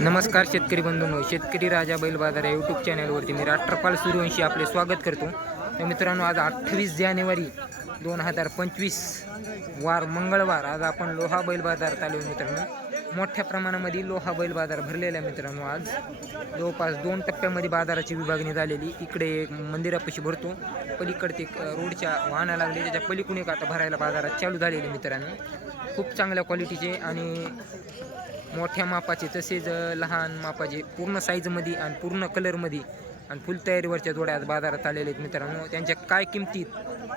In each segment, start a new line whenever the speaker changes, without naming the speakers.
नमस्कार शेतकरी बंधूंनो शेतकरी राजा बैल बाजार या यूट्यूब चॅनलवरती मी राष्ट्रपाल सूर्यवंशी आपले स्वागत करतो. तर मित्रांनो आज अठ्ठावीस जानेवारी दोन हजार पंचवीस वार मंगळवार. आज आपण लोहा बैल बाजारात आलो मित्रांनो. मोठ्या प्रमाणामध्ये लोहा बैल बाजार भरलेला आहे मित्रांनो आज. जवळपास दोन टप्प्यामध्ये बाजाराची विभागणी झालेली. इकडे एक मंदिरापाशी भरतो. पलीकडे ते रोडच्या वाहना लागले. त्याच्या पलीकडून एक आता भरायला बाजारात चालू झालेली मित्रांनो. खूप चांगल्या क्वालिटीचे आणि मोठ्या मापाचे तसेच लहान मापाचे पूर्ण साईजमध्ये आणि पूर्ण कलरमध्ये आणि फुल तयारीवरच्या जोड्या आज बाजारात आलेल्या आहेत मित्रांनो. त्यांच्या काय किमतीत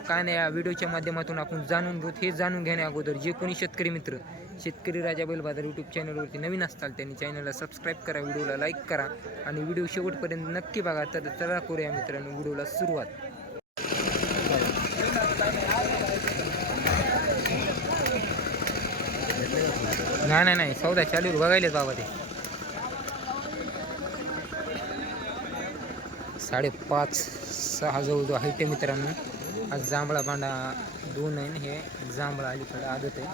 काय नाही या व्हिडिओच्या माध्यमातून आपण जाणून घेऊ. हे जाणून घेण्या अगोदर जे कोणी शेतकरी मित्र शेतकरी राजा बैल बाजार यूट्यूब चॅनलवरती नवीन असताल त्यांनी चॅनलला सबस्क्राईब करा व्हिडिओला लाईक करा आणि व्हिडिओ शेवटपर्यंत नक्की बघा. तर चला करूया मित्रांनो व्हिडिओला सुरुवात. नाही नाही नाही. सौदा चालू आहे, बघायलेच बाबा ते. साडेपाच सहा जवळ हाईट आहे मित्रांनो. आज जांभळा बांडा दोन आहे हे जांभळा अलीकडे आदत आहे.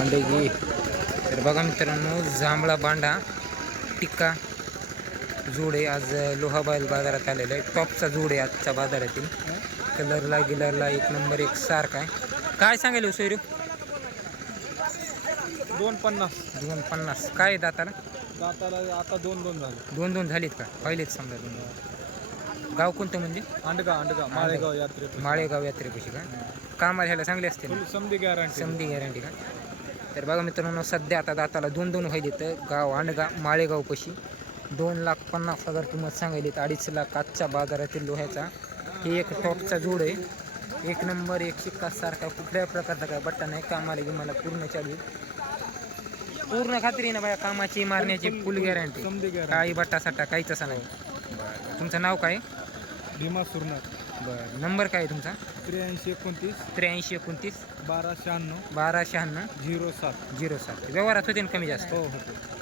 आंबेगी तर बघा मित्रांनो जांभळा बांडा टिक्का जोड आहे आज लोहाबाईल बाजारात आलेला आहे टॉपचा जोड आहे आजच्या बाजारातील. कलरला गिलरला एक नंबर एक सारखा आहे. काय सांगेल सोयरू?
दोन पन्नास.
दोन पन्नास. काय आहे दाताला?
दाताला आता दोन दोन झाले.
दोन दोन झालीत का? पहिलेच समजा दोन दोन. गाव कोणतं म्हणजे?
अंडगा अंडगा माळेगाव यात्रे
माळेगाव यात्रेपाशी का? कामाला ह्याला चांगले असते
समधी गॅरंटी
समधी गॅरंटी का? तर बघा मित्रांनो सध्या आता दाताला दोन दोन व्हायले तर गाव आंडगा माळेगावपाशी. दोन लाख पन्नास हजार किंमत सांगायली तर अडीच लाख आजच्या बाजारातील लोह्याचा. हे एक टॉपचा जोड आहे. एक नंबर एक शिक्का सारखा कुठल्याही प्रकारचा काय बट्टा नाही. कामाला की मला पूर्ण चालू. पूर्ण खात्री ना बाया कामाची मारण्याची फुल गॅरंटी काही बट्टा सट्टा काहीच असं नाही. तुमचं नाव काय?
भीमा सुरनाथ.
बरं. नंबर काय आहे तुमचा?
त्र्याऐंशी एकोणतीस.
त्र्याऐंशी एकोणतीस.
बारा शहाण्णव.
बारा शहाण्णव.
झिरो सात.
झिरो सात. व्यवहारात होते ना कमी जास्त?
हो होते.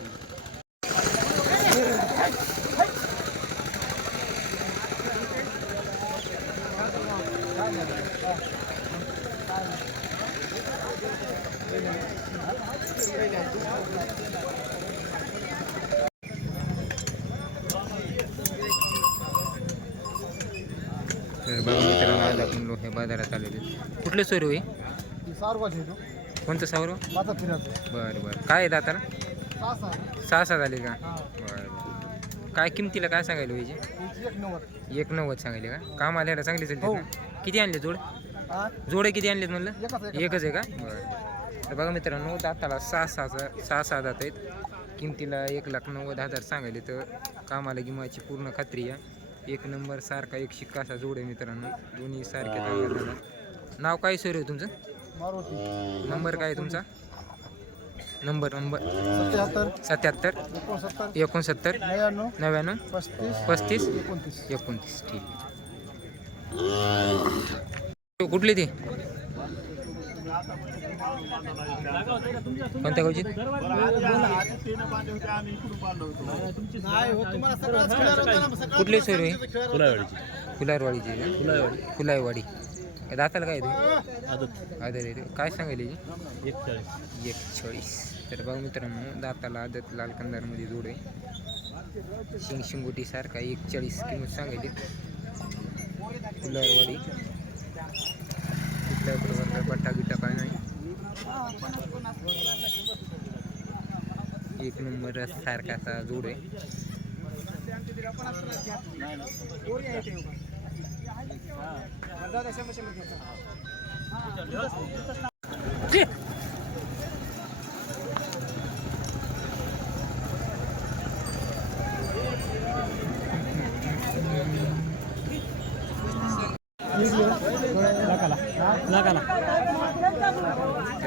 बघा मित्रांनो आज आपण लोह्या बाजारात आलेलो. कुठलं सोयरू आहे?
येतो
कोणतं सावर बरं बरं. काय आहे दाताला?
सहा सहा
झाले का? बरं काय किमतीला काय सांगायला पाहिजे?
एक नव्वद.
सांगायले का? काम आल्याला चांगले चालते
हो.
ना? किती आणले जोड? जोडे किती आणलेत म्हणलं?
एकच
आहे का? बरं तर बघा मित्रांनो दाताला सहा सहा सहा सहा दात आहेत. किमतीला एक लाख नव्वद हजार सांगायले तर कामाला गिमाची पूर्ण खात्री आहे. एक नंबर सारखा एक शिक्का असा जोड आहे मित्रांनो. दोन्ही सारखे. नाव काय सर आहे तुमचं?
मारुती.
नंबर काय आहे तुमचा? नंबर नंबर
सत्याहत्तर.
सत्याहत्तर.
एकोणसत्तर.
एकोणसत्तर.
नव्याण्णव.
नव्याण्णव.
पस्तीस.
पस्तीस.
एकोणतीस.
एकोणतीस. ठीक. आहे कुठली ती? कोणत्या गावची? कुठली सोय आहे?
फुलावाडीची
फुलारवाडीची?
फुलावाडी
फुलारवाडी दाताला काय
आदत
ते? आदर आहे ते. काय सांगायला?
एक चाळीस
एक चाळीस तर बघा मित्रांनो दाताला आदत लाल कंदारमध्ये जोड आहे. शिंग शिंगोटी सारखा एक चाळीस किंमत सांगायची फुलारवाडी कुठल्या बट्टा एक नंबर सारखाचा जोड आहे.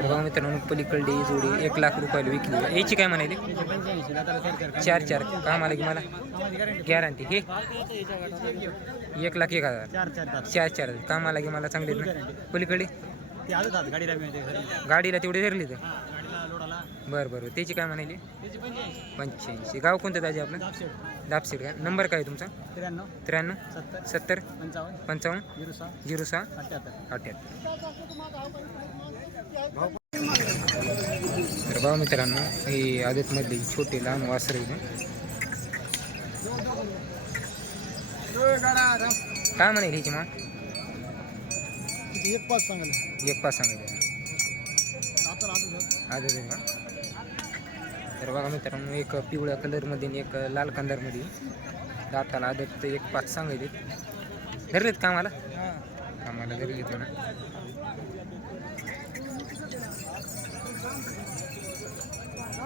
बघा मित्रांनो पलीकडे ही जोडी एक लाख रुपयाला विकली. याची काय म्हणाली? चार चार. कामाला की मला? गॅरंटी हे? एक लाख एक हजार. चार चार कामाला की मला चांगले पलीकडे गाडीला तेवढे धरली तर? बरं बरं. त्याची काय म्हणाली? पंच्याऐंशी. गाव कोणतं दाजी आपलं? दापसेड का? नंबर काय तुमचा?
त्र्याण्णव.
त्र्याण्णव?
सत्तर. पंचावन्न.
पंचावन्न?
झिरो सहा.
झिरो सहा?
अठ्ठ्याहत्तर
अठ्याहत्तर बघा मित्रांनो हे आदतमधले छोटे लहान वासर काय म्हणाल ह्याची मा
एक पाच सांगायला.
एक पाच
आधी
आदत आहे का? तर बघा मित्रांनो एक पिवळ्या कलरमध्ये आणि एक लाल कंदारमध्ये दाताला आदत एक पाच सांगायचे धरलेत का आम्हाला? आम्हाला धरलेत ना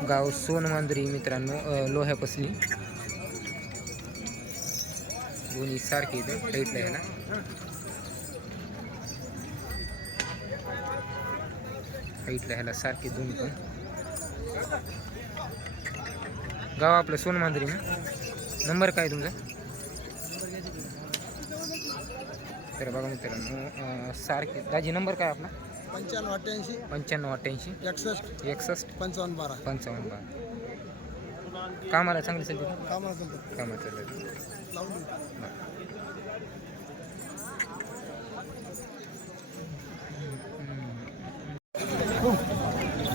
गाव सोनमांजरी मित्रांनो लोह्यापसली दोन्ही सारखे इथं साईडला यायला साईडला ह्याला सारखे दोन्ही पण. गाव आपलं सोनमांजरी ना? नंबर काय तुमचा? तर बघा मित्रांनो सारखे. दाजी नंबर काय आपला?
पंच्याण्णव अठ्ठ्याऐंशी.
पंच्याण्णव अठ्ठ्याऐंशी.
एकसष्ट.
एकसष्ट.
पंचावन्न बारा.
पंचावन्न बारा. कामाला चांगली चालते का?
कामाला चालतं
कामाला चालते
लावून देऊ.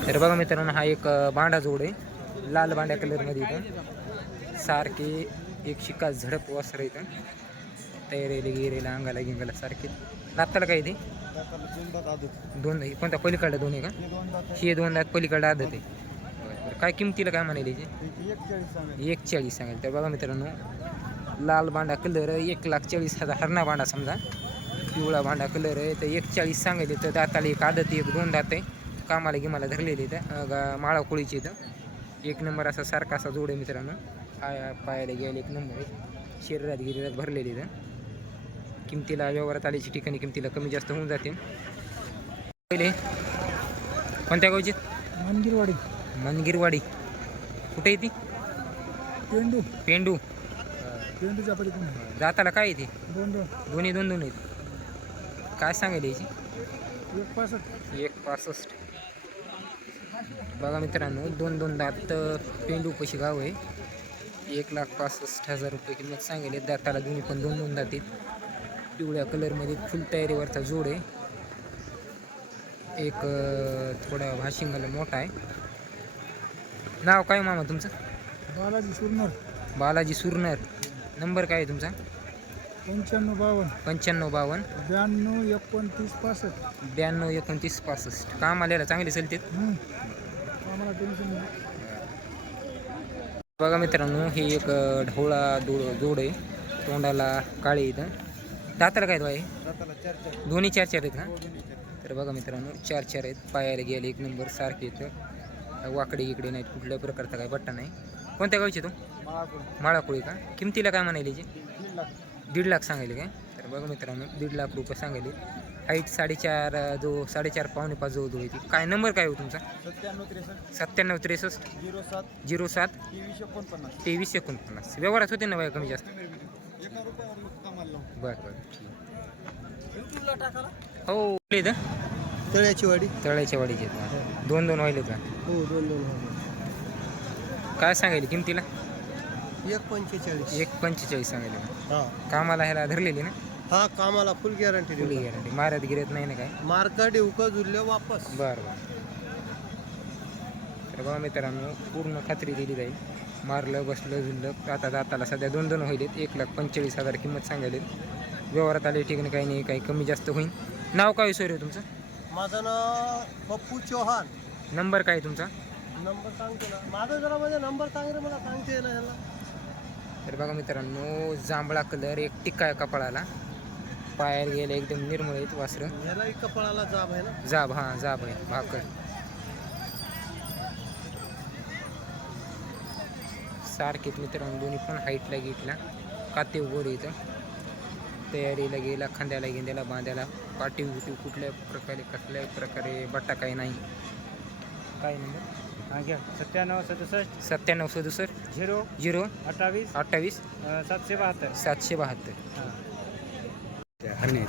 तर बघा मित्रांनो हा एक अ, बांडा जोड आहे. लाल बांड्या कलरमध्ये इथं सारखे एक शिका झडप वासर इथं तयारीला गिरेला अंगाला गिंगाला सारखे. दाताला काय ते?
दोन
कोणत्या पलीकडला दोन आहे का?
हे दोन दात
पलीकडला आदत आहे. बरं, काय किमतीला काय म्हणाली याची?
एक चाळीस सांगायला.
सांगाल तर बघा मित्रांनो लाल बांडा कलर एक लाख चाळीस हजार. हरणा बांडा समजा. पिवळा भांडा कलर आहे तर एक चाळीस तर दाताला एक आदत एक दोन दात आहे. कामाला गिमाला धरलेले इथं माळा कोळीची इथं एक नंबर असा सारखा असा जोड आहे मित्रांनो. पाया पायाला घ्यायला एक नंबर आहे शरीरात गिरीरात भरलेली इथं किमतीला व्यवहारात आल्याची ठिकाणी किमतीला कमी जास्त होऊन जाते. पहिले कोणत्या गावची?
मानगिरवाडी.
मनगिरवाडी. कुठे येते
पेंडू.
पेंडू.
पेंडूच्या पलीकडून
दाताला काय येते
दोन दोन
दोन्ही दोन दोन आहेत. काय सांगायला याची
एक पासष्ट.
एक पासष्ट. बघा मित्रांनो दोन दोन दात पेंडू पशी गाव आहे. एक लाख पासष्ट हजार रुपये किंमत सांगेल. दाताला दोन्ही पण दोन दोन दात आहेत. पिवळ्या कलरमध्ये फुल तयारीवरचा जोड आहे. एक थोडा भाशिंगाला मोठा आहे. नाव काय मामा तुमचं?
बालाजी सुरनर.
बालाजी सुरनर. नंबर काय आहे तुमचा?
पंच्याण्णव बावन्न
पंच्याण्णव बावन्न
ब्याण्णव एकोणतीस पासष्ट.
ब्याण्णव एकोणतीस पासष्ट. काम आलेला चांगले चालते
आम्हाला टेन्शन
बघा मित्रांनो हे एक ढवळा दो जोड आहे. तोंडाला काळे इथं दाताला काय आहे?
दाताला चार चार.
दोन्ही चार चार आहेत ना? तर बघा मित्रांनो चार चार आहेत. पायाला गेले एक नंबर सारखे येतं वाकडे इकडे नाहीत कुठल्या प्रकारचा काय बट्टा नाही. कोणत्या गावचे तो?
महापूर
माळाकोळी का? किमतीला काय म्हणायला याची?
दीड लाख.
दीड लाख सांगायले काय? तर बघा मित्रांनो दीड लाख रुपये सांगायले. हाईट साडेचार अ, जो साडेचार पावणे पाच जो जो आहे ती. काय नंबर काय हो तुमचा?
सत्त्याण्णव त्रेसष्ट.
सत्त्याण्णव त्रेसष्ट.
झिरो सात.
झिरो सात.
तेवीस एकोणपन्नास.
तेवीस एकोणपन्नास. व्यवहारात होते ना बाय कमी जास्त? बरं बरं. हो. इथं?
तळ्याची वाडी.
तळ्याच्या वाडीचे ना. दोन दोन व्हायले का
हो दोन दोन
काय सांगायले? किमतीला?
एक पंचेचाळीस.
एक पंचेचाळीस सांगायले.
हा.
कामाला ह्याला धरलेली ना?
हा कामाला फुल गॅरंटी
फुली गॅरंटी मारत गिरत नाही ना काय?
मार्केट उका जुळले वापस.
बरं बरं. तर बघा मित्रांनो पूर्ण खात्री दिली जाईल. मारलं बसलं झुललं आता दाताला सध्या दोन दोन होईल एक लाख पंचेचाळीस हजार किंमत सांगायले व्यवहारात आले ठिकाणी काही नाही काही कमी जास्त होईल. नाव काय सोय तुमचं?
माझं नाव पप्पू चौहान.
नंबर काय तुमचा?
नंबर सांगतो ना. माझा जरा माझा नंबर सांग रे मला सांगते ना ह्याला
तर बघा मित्रांनो जांभळा कलर एक टिक्का आहे कपाळाला. पायाला गेले एकदम निर्मळ आहेत वासरं.
ह्याला एक कपाळाला जाब आहे ना?
जाब हां जाब आहे भाकर. सारखेच मित्रांनो दोन्ही पण हाईटला गेटला काते वर इथं. तयारीला गेला खांद्याला गेंद्याला बांध्याला पाटीव बिटीव कुठल्या प्रकारे कसल्याही प्रकारे बट्टा काही नाही. काय नंबर
हा घ्या. सत्त्याण्णव सदुसष्ट.
सत्त्याण्णव सदुसष्ट.
झिरो.
झिरो.
अठ्ठावीस.
अठ्ठावीस.
सातशे बहात्तर.
सातशे बहात्तर.
हरणे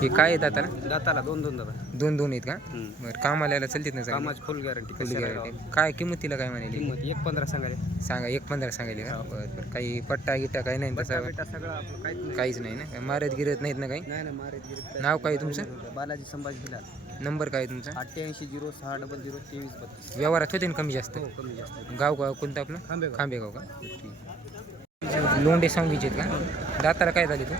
हे काय आहेत आता
दाताला दोन दोन दादा
दोन दोन आहेत का? बरं कामाला चालतात ना चांगली?
कामाची फुल गॅरंटी
फुल गॅरंटी काय किंमतीला काय म्हणाली?
किंमत एक पंधरा सांगायला.
सांगा एक पंधरा सांगायले का? बरं बरं. काही पट्टा गिट्टा काही नाही तसा
बेटा सगळं आपलं काहीच नाही.
काहीच नाही ना? मारत गिरत नाहीत ना काही?
नाही ना मारे
नाव काय तुमचं?
बालाजी संभाजी भिलाल
नंबर काय आहे तुमचा?
अठ्ठ्याऐंशी झिरो सहा डबल झिरो तेवीस बत्तीस.
व्यवहारात होते ना कमी जास्त?
हो कमी जास्त
गाव गाव कोणतं आपलं?
खांबेगाव.
खांबेगाव का? ठीक लोंडे सांगीचे आहेत का? दाताला काय झाले तू?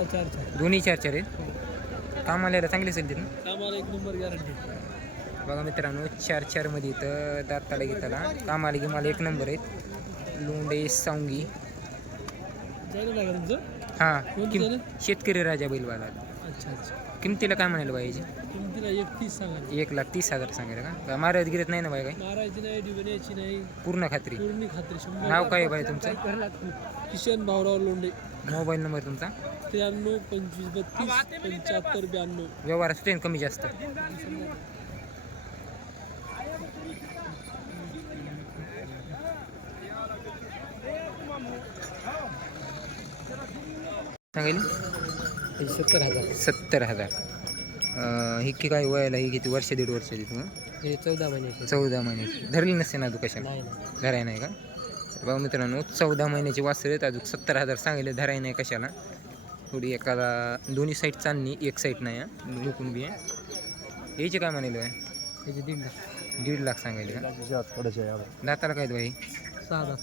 दाताला चार चार.
दोन्ही चार चार आहेत. कामाला चांगले चालतात ना?
आम्हाला एक नंबर गॅरंटी
बघा मित्रांनो चार चारमध्ये इथं दाताला घेताला कामाला की मला एक नंबर आहेत. लोंडे
तुमचं?
हां किम? शेतकरी राजा
अच्छा अच्छा.
किमतीला काय म्हणायला पाहिजे?
किमतीला एकतीस सांगा.
एक लाख तीस हजार सांगायला का? का मारत गिरत नाही ना बाय काय
मारायची नाही डिबण्याची नाही.
पूर्ण खात्री.
पूर्ण खात्री शंभर
नाव काय आहे बाई तुमचं?
किशन भाऊराव लोंढे
मोबाईल नंबर तुमचा?
त्र्याण्णव पंचवीस बत्तीस पंच्याहत्तर ब्याण्णव.
व्यवहार असते ना कमी जास्त. सांगायली?
सत्तर हजार.
सत्तर हजार. अं, ही की काय वयाला ही किती वर्ष दीड वर्षाची तू
हे चौदा महिन्याचे.
चौदा महिन्याची. धरली नसते ना तू
नाही नाही.
धराय नाही का? बघा मित्रांनो चौदा महिन्याची वासर आहेत. अजून सत्तर हजार सांगितले धराय नाही कशाला. थोडी एकाला दोन्ही साईड चालणी एक साईड नाही हा. लुकून बी आहे. याचे काय म्हणाले बाय
त्याचे दीड लाख.
दीड लाख सांगायले का? दाताला काय बाई?
सहा लाख.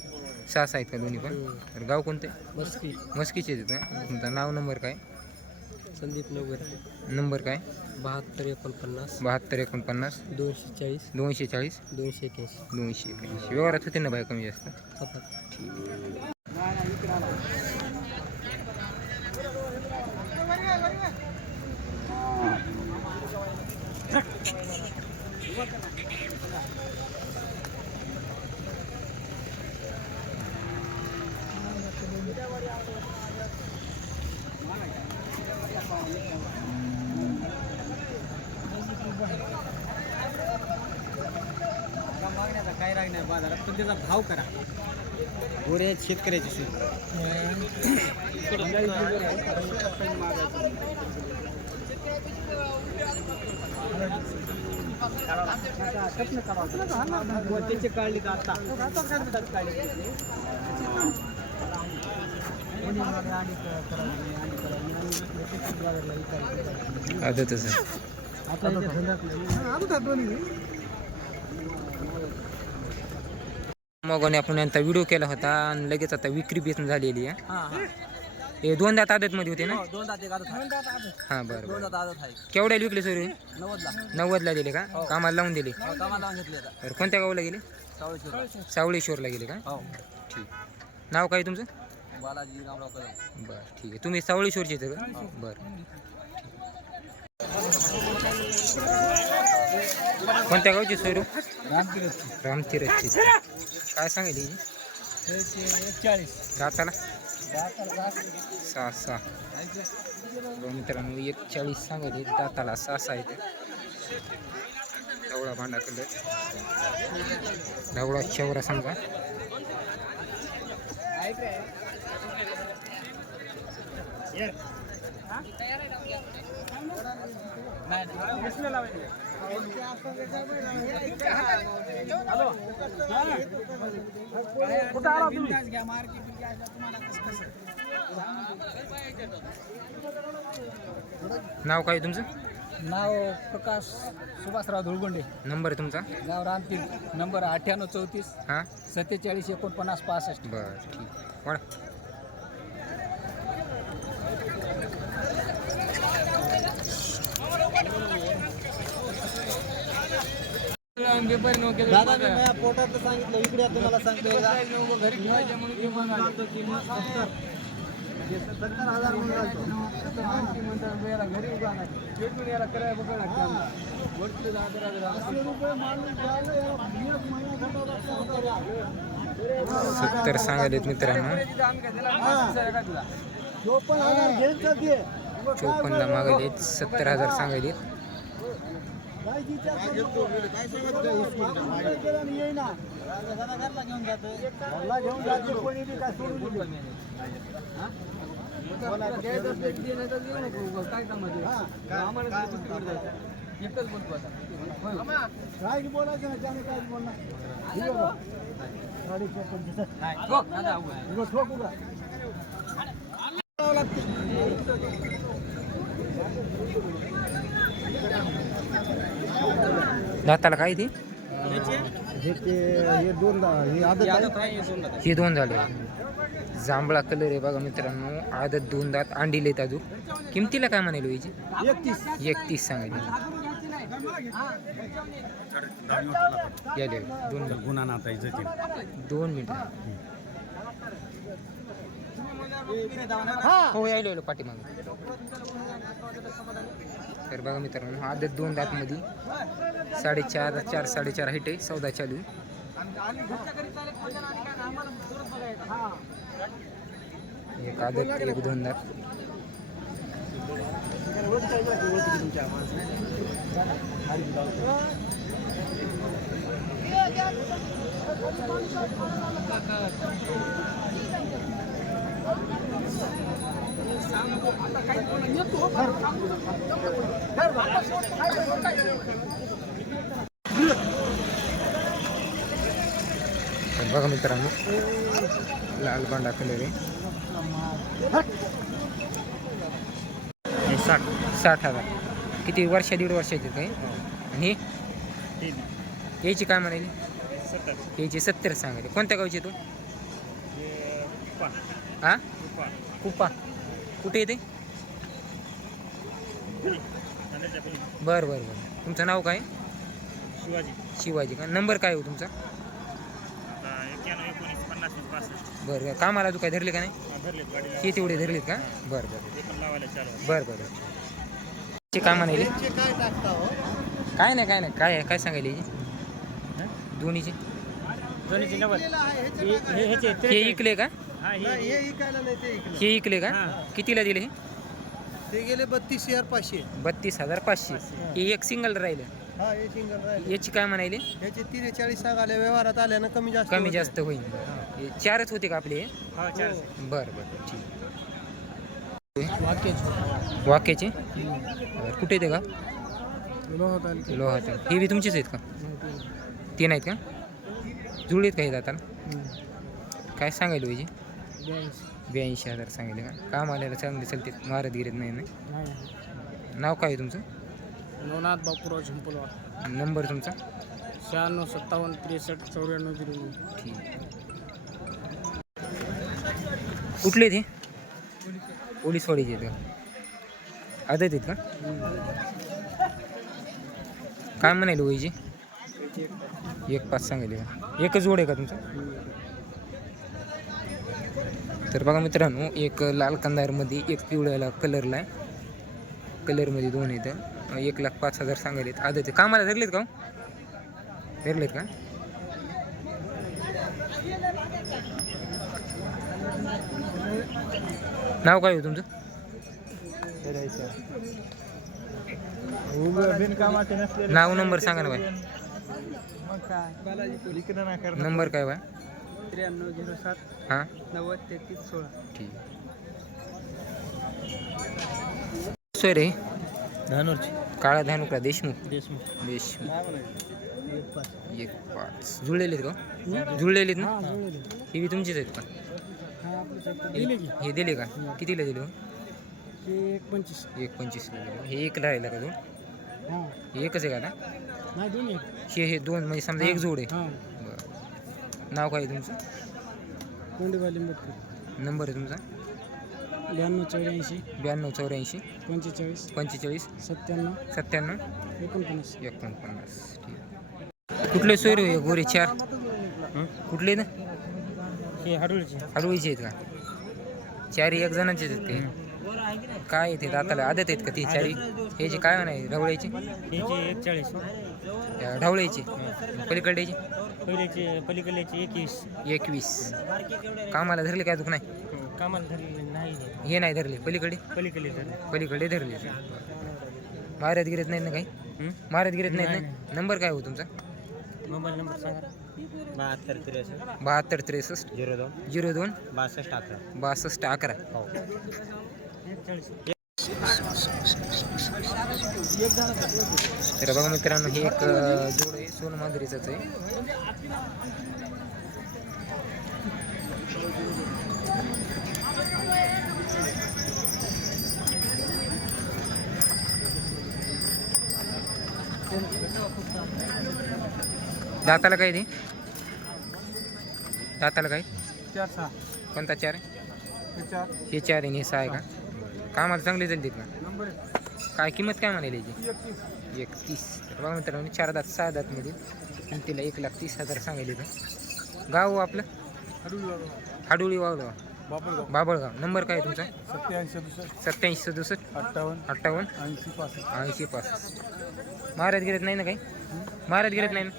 सहा आहेत का दोन्ही पण? तर गाव कोणते
मस्की.
मस्कीचे आहेत का? तुमचं नाव नंबर काय?
संदीप नगर.
नंबर काय?
बहात्तर एकोणपन्नास.
बहात्तर एकोणपन्नास.
दोनशे चाळीस.
दोनशे चाळीस.
दोनशे एक्याऐंशी
दोनशे एक्याऐंशी व्यवहारात होते ना बाय कमी जास्त?
हातात मागण्याचा काय राग नाही बाजारात पण त्याचा भाव करा. गोरे शेतकऱ्याची त्याचे काढली का आता.
आदतच आहे मग आणि आपण यांचा व्हिडिओ केला होता आणि लगेच आता विक्री बेसन झालेली आहे. हे दोन दात आदतमध्ये होते ना?
दोन दात एक आदत आहे.
हां बरं
दोन
बरं
दात आदत आहे.
केवढ्याला विकले सर
नव्वदला.
नव्वदला दिले का? कामाला लावून दिले?
हो, कामाला लावून घेतले आता.
तर कोणत्या गावाला गेले? सावळेश्वरला. गेले का?
हो.
ठीक. नाव काय तुमचं?
बालाजी रामराव कदम.
बरं ठीक आहे. तुम्ही सावळेश्वरचे इथं का? बरं. कोणत्या गावचे सोयरू रामतीरथची. काय सांगितली
चाळीस.
दाताला सहा सहा मित्रांनो एक चाळीस सांगायचे दाताला सहा सहा आहेत ढवळा भांडा कलर ढवळा शेवरा समजा नाव काय तुमचं?
नाव प्रकाश सुभाषराव धुळगोंडे.
नंबर तुमचा?
गाव रामतीर नंबर अठ्ठ्याण्णव चौतीस
हां?
सत्तेचाळीस एकोणपन्नास पासष्ट.
बरं ठीक. वळा
दादा मी माझ्या पोटात सांगितलं इकडे या तुम्हाला सांगतोय का? सत्तर हजार म्हणून द्यायला याला लागतो.
सत्तर सांगायलेत मित्रांनो
चोपन्न हजार घ्यायचं ते.
चोपन्नला मागायलेत सत्तर हजार सांगायलेत
काय विचार करतो? मागे गेला आणि येईना. घरला घेऊन जाते कोणी बी काय सोडून. हा? हा? काय? बोलायचं ना त्याने काय बोलणार. ठीक का? लागते.
दाताला काय ते?
हे ते हे दोन हे आदत आहे?
हे दोन झाले. जांभळा कलर आहे बघा मित्रांनो. आदत दोन दात अंडीले अजून. किमतीला काय म्हणाले याची
एकतीस.
एकतीस सांगायचे. याले दोन मिनिट.
गुन्हा नाता इज्जत
दोन मिनिट. हो यायलो यायलो पाठीमागे. तर बघा मित्रांनो आदत दोन दातमध्ये. साडेचार चार साडेचार हाईट आहे चौदा चालू एक आदत एक दोन दात. बघा मित्रांनो लाल बांडा कलर आहे. साठ साठ हजार. किती वर्षा दीड वर्षाचे काही? आणि? हे? याची काय म्हणाली? याची सत्तर सांगायचे. कोणत्या गावची तू? हा कुपा. कुठे येते बरं बरं बरं. तुमचं नाव काय?
शिवाजी.
शिवाजी का? नंबर काय हो तुमचा? बरं बरं. कामाला तू काय धरले का नाही?
हा,
हे तेवढे धरलेत का? बरं बरं. बरं बरं ते काय म्हणाले
काय टाकता हो?
काय नाही काय नाही. काय आहे? काय सांगायले दोन्हीचे?
दोन्हीची नव्वद. हे ह्याचे
हे इकले का?
नाही,
हे
हे इकायला नाही ते इकलं.
हे इकले का?
हा.
कितीला दिले हे?
ते गेले बत्तीस हजार पाचशे.
बत्तीस हजार पाचशे. हे एक सिंगल राहिलं.
हा हे सिंगल राहिले.
याची काय म्हणाले
याचे त्रेचाळीस सांगाले व्यवहारात आल्यानं कमी जास्त
कमी
होते.
जास्त होईल. हे. चारच होते का आपले?
हा. चार
बरं बरं ठीक. वाक्याचे. बरं, कुठे येते का? लोहात हे बी तुमचेच आहेत का? ते. नाहीत का? जुळलीत का हे जाताना काय सांगायला पाहिजे? ब्याऐंशी हजार सांगितले का? काम आल्याला चांगले चालते? मारत गिरत नाही ना? नाव काय आहे तुमचं?
नवनाथ बापूराव झुंपलवार
नंबर तुमचा?
शहाण्णव सत्तावन्न त्रेसष्ट चौऱ्याण्णव झिरो नऊ
ठीक. कुठले ते? पोलीसवाडीचे आहेत का आदत आहेत का? काय म्हणाले वयचे एक पाच सांगायले का? एकच जोड आहे का तुमचा? तर बघा मित्रांनो एक लाल कंदारमध्ये एक पिवळ्याला कलरला आहे. कलरमध्ये दोन आहेत. एक लाख पाच हजार सांगायलेत आदत आहे. कामाला धरलेत का हो? धरलेत का? नाव काय हो तुमचं? नाव नंबर सांगा ना बाय
काय?
नंबर काय बाय
त्र्याण्णव झिरो सात.
हां?
नव्वद तेहतीस सोळा.
ठीक. सोय रे
धानोरची.
काळा धानुका देशमुख?
देशमुख.
देशमुख. एक पाच. जुळलेले आहेत का? जुळलेले आहेत ना? हे बी तुमचेच आहेत का? हे दिले का. कितीला दिले हो?
एक पंचवीस.
एक पंचवीसला दिले. हे एकला राहिला का दोन? एकच आहे का
दोन्ही
हे हे दोन म्हणजे समजा एक जोड आहे.
हां.
बरं. नाव काय आहे तुमचं?
कोंडीबा लिंबटकर
नंबर आहे तुमचा?
ब्याण्णव चौऱ्याऐंशी.
ब्याण्णव चौऱ्याऐंशी.
पंचेचाळीस.
पंचेचाळीस.
सत्त्याण्णव.
सत्त्याण्णव.
एकोणपन्नास.
एकोणपन्नास. ठीक कुठले सोयरे हो हे गोरे चार. कुठले ना?
हे हडुळीचे.
हलवायचे आहेत का? चारी एक जणांचेच आहेत ते. काय येते दाताला आदत आहेत का ती चारी? हे जे काय नाही ढवळ्याचे?
ह्याचे एकचाळीस.
ढवळ्याचे. पलीकडल्याचे
पहिल्याचे पलीकडल्याचे एकवीस.
एकवीस. कामाला धरले काय दुख नाही?
कामाला धरलेले नाही.
हे नाही धरले. पलीकडे?
पलीकडे धरले
पलीकडे धरले. मारत गिरत नाहीत ना काही?
हं?
मारत गिरत नाहीत ना? नंबर काय हो तुमचा?
मोबाईल नंबर सांगा. बहात्तर त्रेसष्ट.
बहात्तर त्रेसष्ट.
झिरो दोन.
झिरो दोन?
बासष्ट अकरा.
बासष्ट अकरा. तर बघा मित्रांनो हे एक अं, जोड आहे सोन मांजरीचंच आहे. दाताला काय ते? दाताला काय?
चार सहा.
कोणता चार?
हे चार.
हे चार आणि हे सहा आहे का? कामाला चांगले चालतात ना?
नंबर
काय किंमत काय म्हणाली याची
एकतीस.
तर बघा मित्रांनो चार दात सहा दातमध्ये किमतीला एक लाख तीस हजार सांगायले तर गाव हो आपलं? हाडोळी वावलं बाबळगाव. नंबर काय तुमचा?
सत्याऐंशी सदुसष्ट. अठ्ठावन्न.
अठ्ठावन्न.
ऐंशी पासष्ट.
ऐंशी पासष्ट. महाराज गिरत नाही ना काही? महाराज गिरत नाही ना?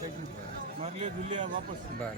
बरं बरं.